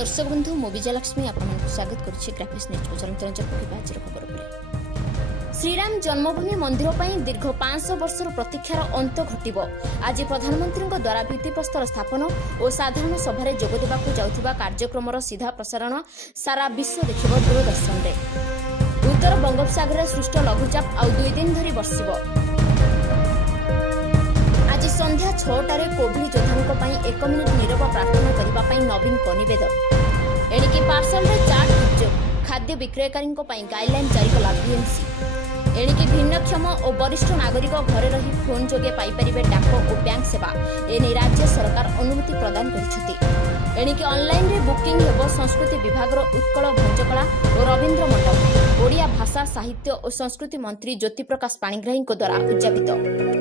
दर्शक बंधु मु विजयलक्ष्मी आपको स्वागत करुच्ची ग्राफिक्स न्यूज खबर पर। श्रीराम जन्मभूमि मंदिर पर दीर्घ 500 वर्षर प्रतीक्षार अंत घटिब। आज प्रधानमंत्री द्वारा भित्तिप्रस्तर स्थापन और साधारण सभा जोगदेवा जाउथिबा कार्यक्रम सीधा प्रसारण सारा विश्व देखिब दूरदर्शन रे। उत्तर बंगोपसागर सृष्ट लघुचाप आउ 2 दिन धरी बर्षिब। आज संध्या 6टारे कोविड योद्धांक 1 मिनिट नीरव प्रार्थना करने नवीन को निवेदन। एणिकी पार्सल रे चार्ट उद्योग खाद्य विक्रयकारी गाइडलाइन जारी कला बीएमसी। एणिकी भिन्नक्षम और वरिष्ठ नागरिक घरे रही फोन जोगे पाइपारे डाक और बैंक सेवा एने राज्य सरकार अनुमति प्रदान करिसेंती। एणिकी ऑनलाइन रे बुकिंग हेबो संस्कृति विभाग उत्कल भंजकला और रवींद्र मंडप ओडिया भाषा साहित्य और संस्कृति मंत्री ज्योति प्रकाश पाणिग्राही द्वारा उद्यापित।